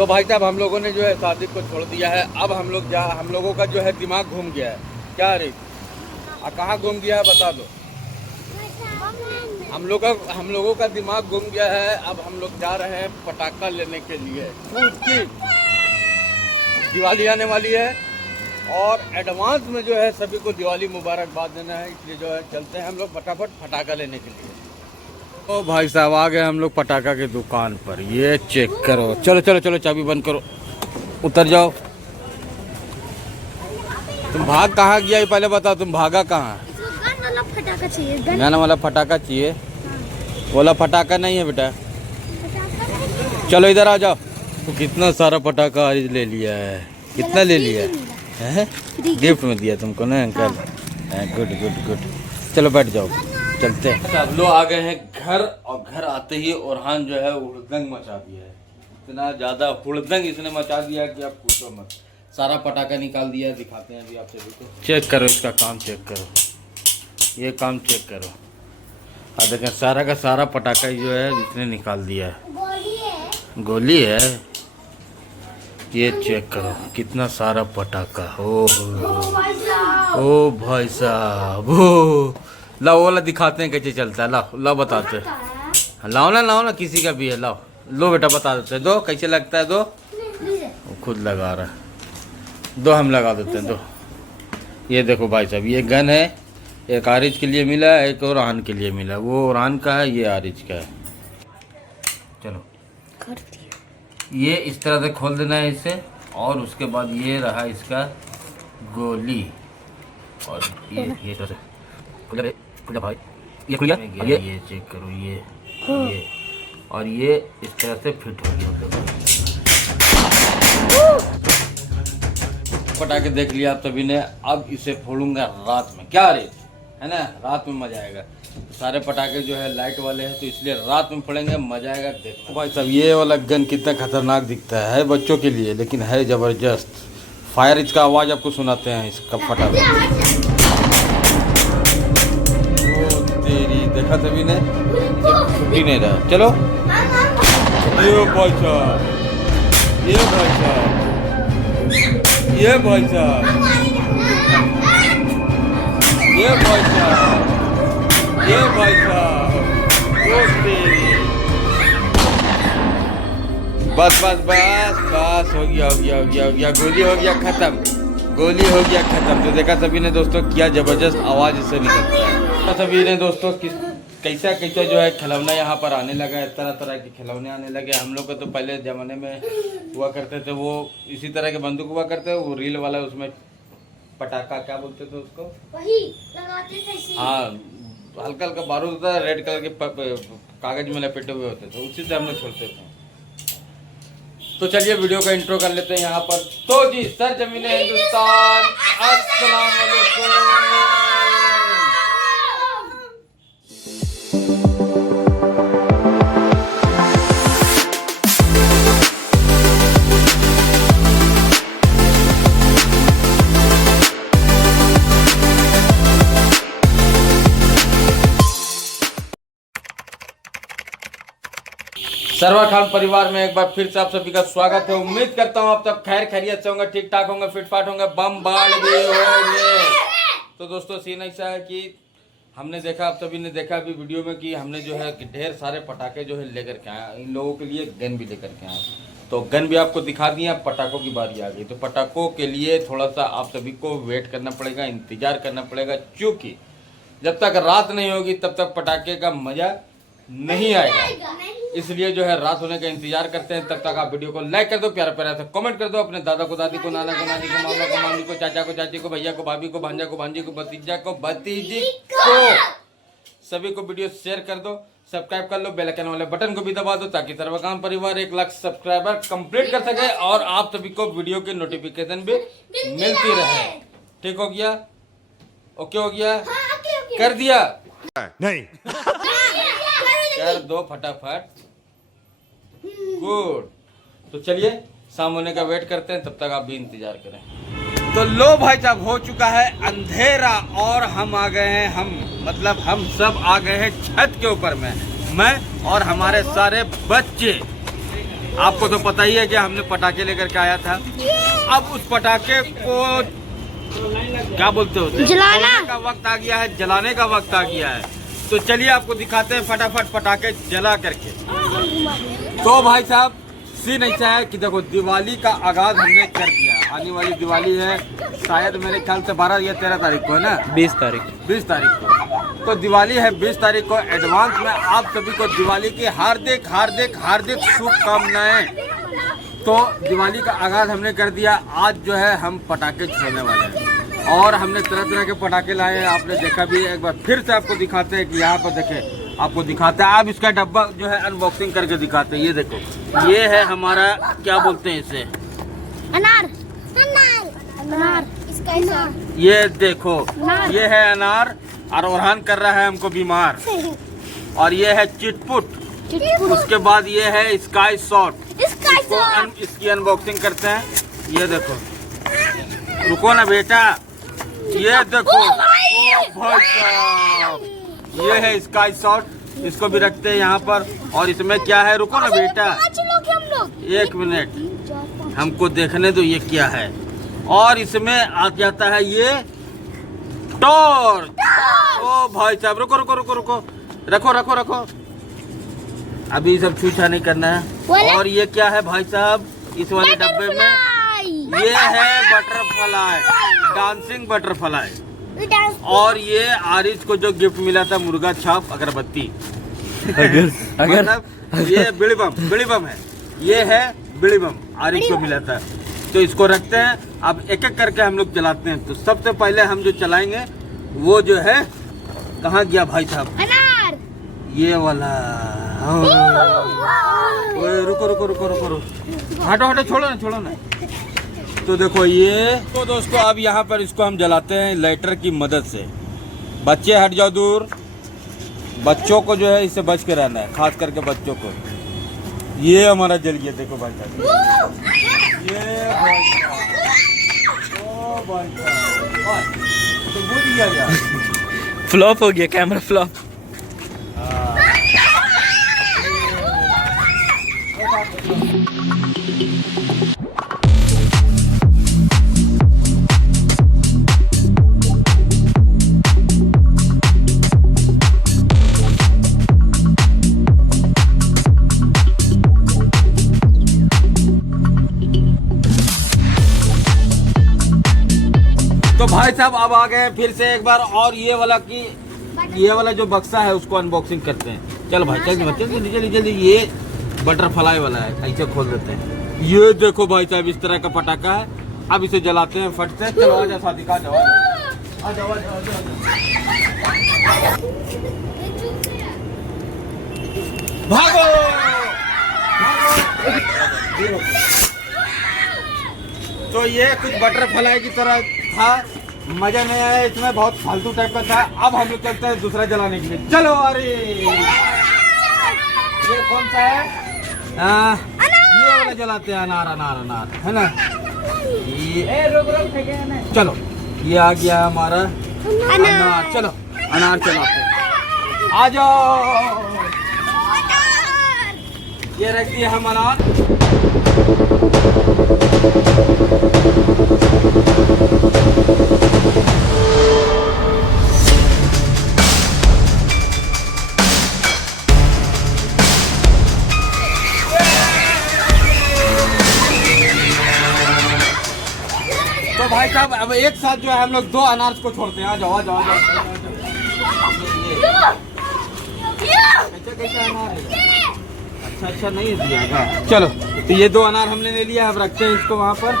तो भाई साहब हम लोगों ने जो है शादी को छोड़ दिया है। अब हम लोगों का जो है दिमाग घूम गया है। क्या रे कहाँ घूम गया है बता दो। हम लोगों का दिमाग घूम गया है। अब हम लोग जा रहे हैं पटाखा लेने के लिए। दिवाली आने वाली है और एडवांस में जो है सभी को दिवाली मुबारकबाद देना है, इसलिए जो है चलते हैं हम लोग फटाफट पटाखा लेने के लिए। तो भाई साहब आ गए हम लोग पटाखा की दुकान पर। ये चेक करो। चलो चलो चलो चाबी बंद करो, उतर जाओ। तुम भाग कहाँ गया ये पहले बताओ, तुम भागा कहाँ? गन वाला फटाखा चाहिए। गन वाला पटाखा चाहिए? बोला पटाखा नहीं है बेटा। चलो इधर आ जाओ। तो कितना सारा पटाखा आज ले लिया है। कितना ले लिया है? गिफ्ट में दिया तुमको ना अंकल? Good good good. चलो बैठ जाओ, चलते हैं। सब लोग आ गए हैं घर, और घर आते ही ओरहान जो है हुड़दंग मचा दिया है। इतना ज़्यादा हुड़दंग इसने मचा दिया कि आप पूछो मत। सारा पटाखा निकाल दिया, दिखाते हैं अभी आप सभी को। चेक करो इसका काम, चेक करो ये काम, चेक करो। और देखें सारा का सारा पटाखा जो है इसने निकाल दिया है। गोली है ये। चेक करो कितना सारा पटाखा। ओ भाई साहब, लाओ वाला दिखाते हैं कैसे चलता है। लाओ लाओ बताते हैं। लाओ ना किसी का भी है। लाओ लो बेटा बता देते हैं। दो कैसे लगता है? दो वो खुद लगा रहा है। दो हम लगा देते हैं। दो ये देखो भाई साहब, ये गन है। एक आरिज के लिए मिला है, एक ओरहान के लिए मिला। वो ओरहान का है, ये आरिज का है। चलो ये इस तरह से खोल देना है इसे, और उसके बाद ये रहा इसका गोली। और ये तरह से खुला भाई, ये खुल गया। ये चेक करो ये और ये इस तरह से फिट हो गया। पटाखे देख लिया आप सभी ने। अब इसे फोड़ूंगा रात में। क्या रे है ना, रात में मजा आएगा। तो सारे पटाखे जो है लाइट वाले हैं, तो इसलिए रात में फोड़ेंगे, मजा आएगा देखना। भाई साहब ये वाला गन कितना खतरनाक दिखता है बच्चों के लिए, लेकिन है जबरदस्त। फायर इसका आवाज आपको सुनाते हैं इसका फटाफट। तेरी देखा सभी ने, छुट्टी नहीं रहा। चलो ये भाई साहब, ये भाई साहब, ये भाई साहब, ये भाई साहब, ये भाई साहब। बस बस बस बस हो गया हो गया हो गया हो गया। गोली हो गया खत्म, गोली हो गया खत्म। तो देखा सभी ने दोस्तों क्या जबरदस्त आवाज इससे निकलता है। सभी ने दोस्तों कैसा कैसा जो है खिलौना यहाँ पर आने लगा है। तरह तरह के खिलौने आने लगे। हम लोग को तो पहले ज़माने में हुआ करते थे, वो इसी तरह के बंदूक हुआ करते, वो रील वाला, उसमें पटाखा क्या बोलते थे उसको, वही लगाते थे। हाँ हल्का हल्का बारूद होता है, रेड कलर के कागज में लपेटे हुए होते थे, उसी से हम लोग छोड़ते थे। तो चलिए वीडियो का इंट्रो कर लेते हैं यहाँ पर। तो जी सर जमीन हिंदुस्तान, अस्सलाम वालेकुम। सर्वा खान परिवार में एक बार फिर से आप सभी का स्वागत है। उम्मीद करता हूँ आप सब खैर खैरियत से होंगे, ठीक ठाक होंगे, फिट फाट होंगे, बम बाड़ भी होंगे। तो दोस्तों सीन ऐसा है कि हमने देखा, आप सभी ने देखा अभी वीडियो में कि हमने जो है ढेर सारे पटाखे जो है लेकर के आए। इन लोगों के लिए गन भी लेकर के आए। तो गन भी आपको दिखा दिया। पटाखों की बारी आ गई। तो पटाखों के लिए थोड़ा सा आप सभी को वेट करना पड़ेगा, इंतजार करना पड़ेगा, क्योंकि जब तक रात नहीं होगी तब तक पटाखे का मजा नहीं आएगा। इसलिए जो है रात होने का इंतजार करते हैं। तब तक आप वीडियो को लाइक कर दो, प्यारा प्यारा से कमेंट कर दो, अपने दादा को दादी को, नाना को नानी को, मामा को मामी को, चाचा को चाची को, भैया को भाभी को, भांजा को भांजी को, भतीजा को भतीजी को, सभी को वीडियो शेयर कर दो, सब्सक्राइब कर लो, बेल आइकन वाले बटन को भी दबा दो, ताकि सर्वकाम परिवार 1 लाख सब्सक्राइबर कंप्लीट कर सके और आप सभी को वीडियो की नोटिफिकेशन भी मिलती रहे। ठीक हो गया? ओके हो गया? कर दिया? नहीं कर दो फटाफट। गुड। तो चलिए शाम होने का वेट करते हैं, तब तक आप भी इंतजार करें। तो लो भाई साहब हो चुका है अंधेरा और हम आ गए हैं, हम सब आ गए हैं छत के ऊपर में। मैं और हमारे सारे बच्चे आपको तो पता ही है कि हमने पटाखे लेकर के आया था। अब उस पटाखे को क्या बोलते होते हैं, जलाना का वक्त आ गया है, जलाने का वक्त आ गया है। तो चलिए आपको दिखाते हैं फटाफट पटाखे जला करके। तो भाई साहब सीन ऐसा है कि देखो दिवाली का आगाज हमने कर दिया। आने वाली दिवाली है शायद मेरे ख्याल से 12 या 13 तारीख को है ना, 20 तारीख को। तो दिवाली है 20 तारीख को। एडवांस में आप सभी को दिवाली की हार्दिक हार्दिक हार्दिक शुभकामनाएं। तो दिवाली का आगाज हमने कर दिया। आज जो है हम पटाखे छोड़ने वाले हैं और हमने तरह तरह के पटाखे लाए हैं। आपने देखा भी है, एक बार फिर से आपको दिखाते हैं कि यहाँ पर देखें, आपको दिखाते हैं। आप इसका डब्बा जो है अनबॉक्सिंग करके दिखाते हैं। ये देखो, ये है हमारा क्या बोलते हैं इसे, अनार अनार इसका अनार। ये देखो ये है अनार और ओरहान कर रहा है हमको बीमार। और ये है चिटपुट। उसके बाद ये है स्काई शॉट। इसकी अनबॉक्सिंग करते हैं। ये देखो, रुको ना बेटा, ये देखो ओ भाई साहब, ये है स्काई शॉट। इसको भी रखते हैं यहाँ पर। और इसमें क्या है, रुको ना बेटा, एक मिनट हमको देखने दो ये क्या है। और इसमें आ जाता है ये टॉर्च। ओ भाई साहब, रुको रुको रुको रुको, रखो रखो रखो, अभी सब छूछा नहीं करना है। और ये क्या है भाई साहब, इस वाले डब्बे में ये है बटरफ्लाई, डांसिंग बटरफ्लाई। और ये आरिज को जो गिफ्ट मिला था, मुर्गा छाप अगरबत्ती। अगर ये बिड़ी बम है, ये है बिड़ी बम, आरिज को मिला था। तो इसको रखते हैं। अब एक एक करके हम लोग चलाते हैं। तो सबसे पहले हम जो चलाएंगे वो जो है, कहाँ गया भाई साहब, अनार, ये वाला। ओए रुको रुको रुको रुको रुको, हटो हटो, छोड़ो ना। तो देखो ये, तो दोस्तों अब यहाँ पर इसको हम जलाते हैं लाइटर की मदद से। बच्चे हट जाओ दूर, बच्चों को जो है इससे बच के रहना है, खास करके बच्चों को। ये हमारा जल गया, देखो भाई साहब, ये भाई साहब, ओ भाई साहब, तो बुझ गया क्या? फ्लॉप हो गया कैमरा, फ्लॉप। तो भाई साहब अब आ गए फिर से एक बार। और ये वाला जो बक्सा है उसको अनबॉक्सिंग करते हैं। चलो भाई जल्दी, ये बटरफ्लाई वाला है, ऐसे खोल देते हैं। ये देखो भाई साहब, इस तरह का पटाखा है। अब इसे जलाते हैं फट से। चलो आजा शादी का, आ जाओ। भागो। तो ये कुछ बटरफ्लाई की तरह था, मजा नहीं आया इसमें, बहुत फालतू टाइप का था। अब हम लोग चलते हैं दूसरा जलाने के लिए। चलो। अरे ये कौन सा है, ये वाला जलाते हैं, अनार है ना। ये चलो, ये आ गया हमारा अनार। चलो अनार चलाते हैं, आ जाओ। ये रख दिए हम अनार। तो भाई साहब अब एक साथ जो है हम लोग 2 अनार को छोड़ते हैं। आ जाओ। कैसा अनार है? अच्छा नहीं दिया। चलो, तो ये 2 अनार हमने ले लिया। अब रखते हैं इसको वहाँ पर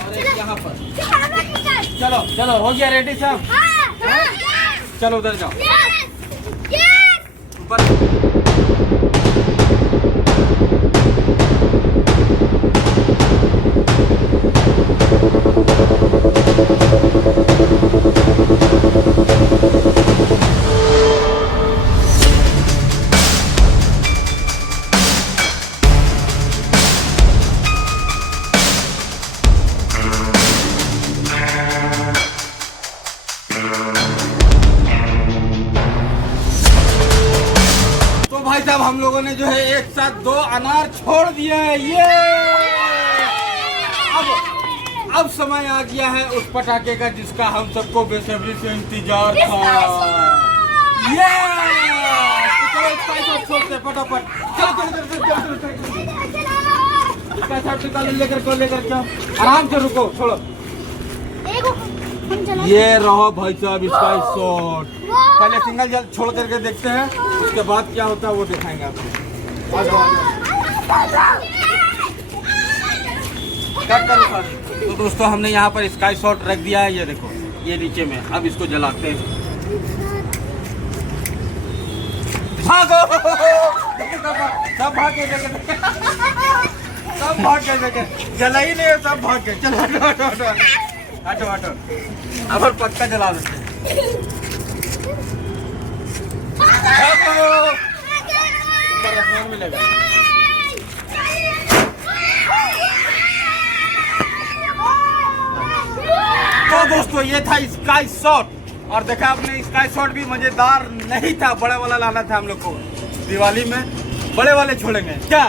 और एक यहाँ पर। चलो हो गया रेडी सब। चलो उधर जाओ ऊपर। लोगों ने जो है एक साथ 2 अनार छोड़ दिए हैं। ये अब समय आ गया है उस पटाखे का जिसका हम सबको बेसब्री से इंतजार था। ये तो चलो स्काई शॉट छोड़ते फटाफट। स्काई शॉट लेकर जाओ, आराम से रुको, छोड़ो। ये रहो भाई साहब स्काई शॉट। पहले सिंगल जल छोड़ करके देखते हैं, उसके बाद क्या होता है वो दिखाएंगे आपको। कट करो सर। तो दोस्तों हमने यहाँ पर स्काई शॉट रख दिया है, ये देखो ये नीचे में। अब इसको जलाते हैं। भागो सब भागे देखे, सब भागे देखे, जला ही नहीं है, सब भाग गए। चलो हटो हटो, अब और पक्का जला देते हैं। मिलेगा। तो दोस्तों ये था स्काई शॉट, और देखा आपने स्काई शॉट भी मजेदार नहीं था। बड़े वाला लाना था हम लोग को। दिवाली में बड़े वाले छोड़ेंगे क्या,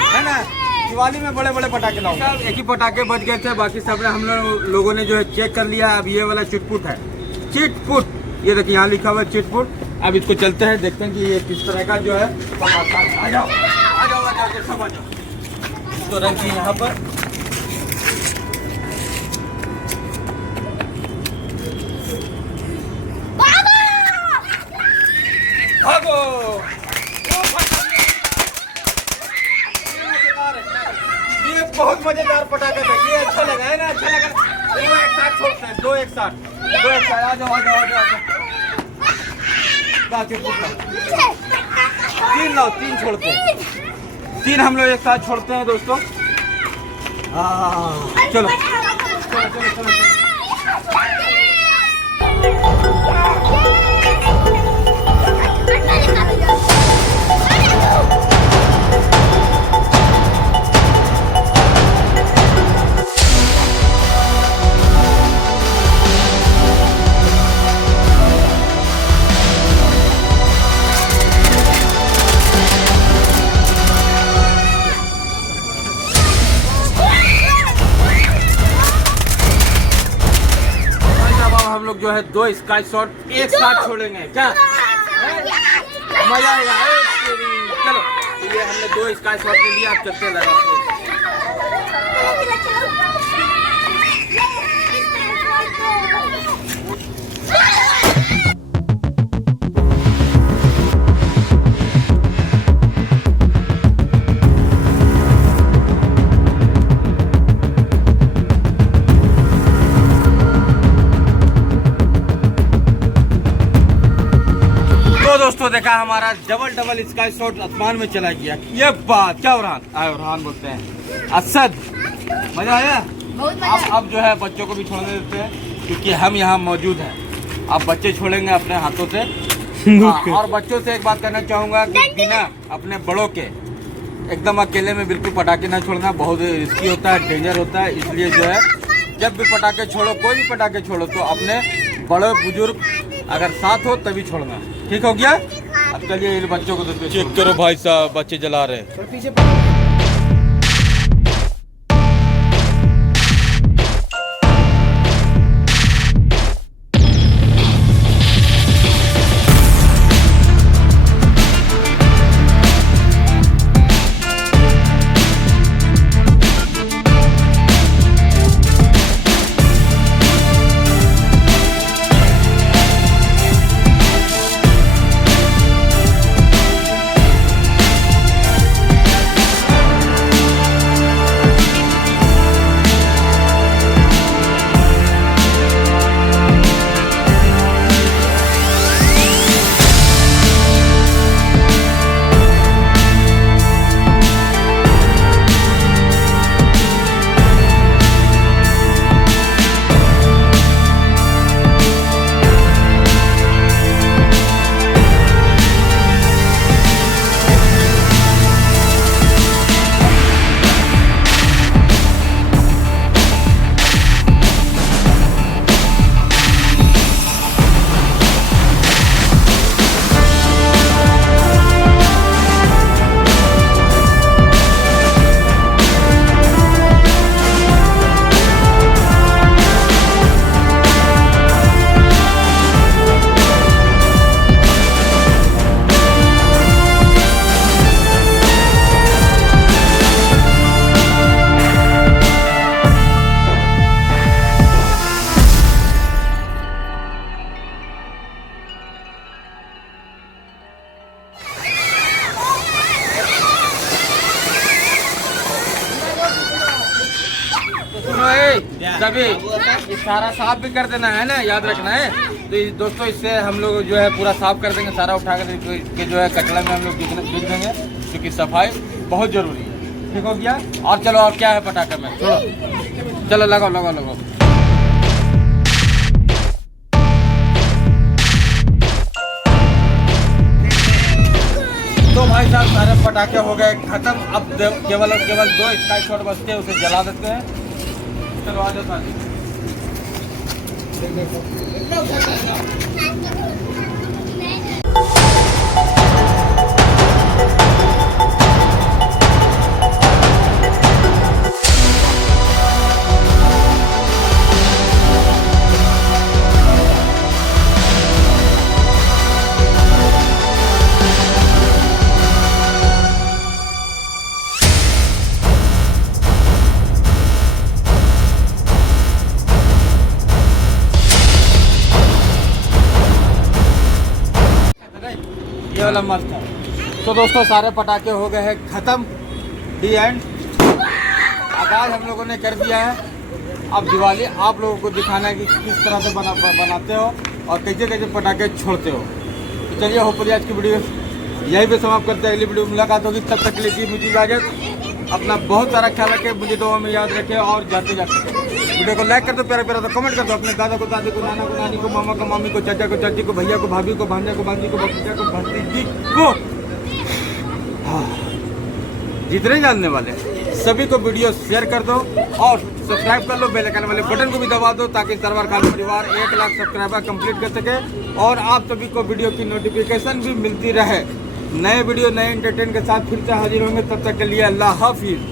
है ना? दिवाली में बड़े बड़े पटाखे लाऊंगा। एक ही पटाखे बच गए थे, बाकी सब हम लोगों ने जो है चेक कर लिया। अब ये वाला चिटपुट है, चिटपुट, ये देखिए यहाँ लिखा हुआ है चिटपुट। अब इसको चलते हैं, देखते हैं कि ये किस तरह का जो है। आ जाओ सब आ जाओ। तो रख दिए यहाँ पर। भागो। ये बहुत मजेदार पटाखा था। ये अच्छा लगा है ना, अच्छा लगा। दो एक साथ छोड़ते हैं, दो एक साथ। आ जाओ। बाकी 3 लाओ, 3 छोड़ते हैं। 3 हम लोग एक साथ छोड़ते हैं दोस्तों। चलो। हम लोग जो है 2 स्काई शॉट एक साथ छोड़ेंगे क्या, मजा आएगा। चलो ये हमने 2 स्काई शॉट ले लिया, अब चलते लगाते। दोस्तों देखा हमारा डबल स्काई शॉट आसमान में चला गया। ये बात क्या उरहान बोलते हैं, असद। मजा आया? अब जो है बच्चों को भी छोड़ने देते हैं, क्योंकि हम यहाँ मौजूद हैं। अब बच्चे छोड़ेंगे अपने हाथों से। और बच्चों से एक बात करना चाहूँगा कि बिना अपने बड़ों के एकदम अकेले में बिल्कुल पटाखे ना छोड़ना, बहुत रिस्की होता है, डेंजर होता है। इसलिए जो है जब भी पटाखे छोड़ो, कोई भी पटाखे छोड़ो, तो अपने बड़े बुजुर्ग अगर साथ हो तभी छोड़ना। ठीक हो गया? अब चलिए इन बच्चों को तो चेक करो भाई साहब, बच्चे जला रहे हैं। पीछे सभी ये सारा साफ भी कर देना है ना, याद रखना है। तो दोस्तों इससे हम लोग जो है पूरा साफ कर देंगे, सारा उठा कर के जो है कचरा में हम लोग बिक देंगे, क्योंकि सफाई बहुत जरूरी है। ठीक हो गया। और चलो और क्या है पटाखे में, छोड़ो, चलो लगाओ लगाओ लगाओ। तो भाई साहब सारे पटाखे हो गए खत्म। अब केवल दो स्काई शॉट बचते हैं, उसे जला देते हैं। चलो आ जाओ साथी। ये वाला मस्त है। तो दोस्तों सारे पटाखे हो गए हैं खत्म, डी एंड। आगाज हम लोगों ने कर दिया है। अब दिवाली आप लोगों को दिखाना है कि किस तरह से बनाते हो और कैसे कैसे पटाखे छोड़ते हो। तो चलिए होपफुली आज की वीडियो यही पे समाप्त करते हैं। अगली वीडियो में मुलाकात होगी, तब तक के लिए मुझे इजाजत। अपना बहुत सारा ख्याल रखें, मुझे दुआ में याद रखें और जाते जाते वीडियो को लाइक कर दो, प्यारा प्यारा तो कमेंट कर दो। अपने दादा को दादी को, नाना को नानी को, मामा को मामी को, चाचा को चाची को, भैया को भाभी को, भांजा को भांजी को, भतीजा को भतीजी को, जितने जानने वाले सभी को वीडियो शेयर कर दो और सब्सक्राइब कर लो। बेल आइकन वाले बटन को भी दबा दो ताकि सरवर खान परिवार 1 लाख सब्सक्राइबर कंप्लीट कर सके और आप सभी को वीडियो की नोटिफिकेशन भी मिलती रहे। नए वीडियो नए एंटरटेन के साथ फिर से हाजिर होंगे, तब तक के लिए अल्लाह हाफिज।